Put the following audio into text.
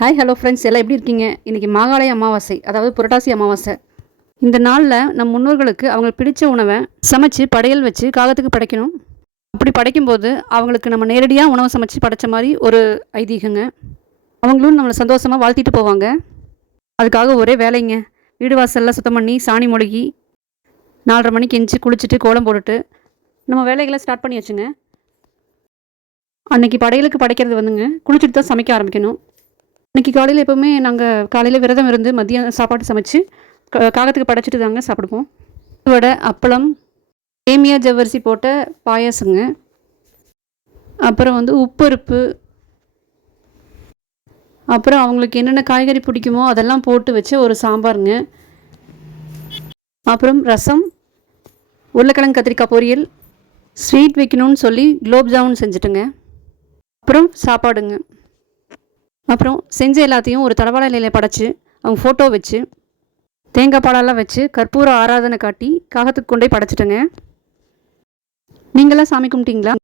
Hi hello friends, எல்லாம் எப்படி இருக்கீங்க? இன்றைக்கி மாகாளய அமாவாசை, அதாவது புரட்டாசி அமாவாசை. இந்த நாளில் நம் முன்னோர்களுக்கு அவங்களுக்கு பிடிச்ச உணவை சமைச்சு படையல் வச்சு காகத்துக்கு படைக்கணும். அப்படி படைக்கும்போது அவங்களுக்கு நம்ம நேரடியாக உணவு சமைச்சு படைச்ச மாதிரி ஒரு ஐதீகங்க. அவங்களும் நம்மளை சந்தோஷமாக வாழ்த்திட்டு போவாங்க. அதுக்காக ஒரே வேலைங்க. வீடு வாசல்லாம் சுத்தம் பண்ணி சாணி மொழுகி 4:30 மணிக்கு எந்திச்சு குளிச்சுட்டு கோலம் போட்டுட்டு நம்ம வேலைகளை ஸ்டார்ட் பண்ணி வச்சுங்க. அன்றைக்கி படையலுக்கு படைக்கிறது வந்துங்க குளிச்சுட்டு தான் சமைக்க ஆரம்பிக்கணும். இன்றைக்கி காலையில் எப்போவுமே நாங்கள் காலையில் விரதம் இருந்து மதியம் சாப்பாடு சமைச்சு காகத்துக்கு படைச்சிட்டு தாங்க சாப்பிடுவோம். வடை, அப்பளம், சேமியா ஜவ்வரிசி போட்ட பாயாசங்க, அப்புறம் உப்பருப்பு, அப்புறம் அவங்களுக்கு என்னென்ன காய்கறி பிடிக்குமோ அதெல்லாம் போட்டு வச்சு ஒரு சாம்பாருங்க, அப்புறம் ரசம், உருளைக்கிழங்கு கத்திரிக்காய் பொரியல், ஸ்வீட் வைக்கணும்னு சொல்லி குலோப் ஜாமுன் செஞ்சுட்டுங்க, அப்புறம் சாப்பாடுங்க. அப்புறம் செஞ்ச எல்லாத்தையும் ஒரு தலவாழை இலையில் படைச்சி அவங்க ஃபோட்டோ வச்சு தேங்காய் பாலெல்லாம் வச்சு கற்பூர ஆராதனை காட்டி காகத்துக்கு கொண்டே படைச்சிட்டேங்க. நீங்களாம் சாமி கும்பிட்டீங்களா?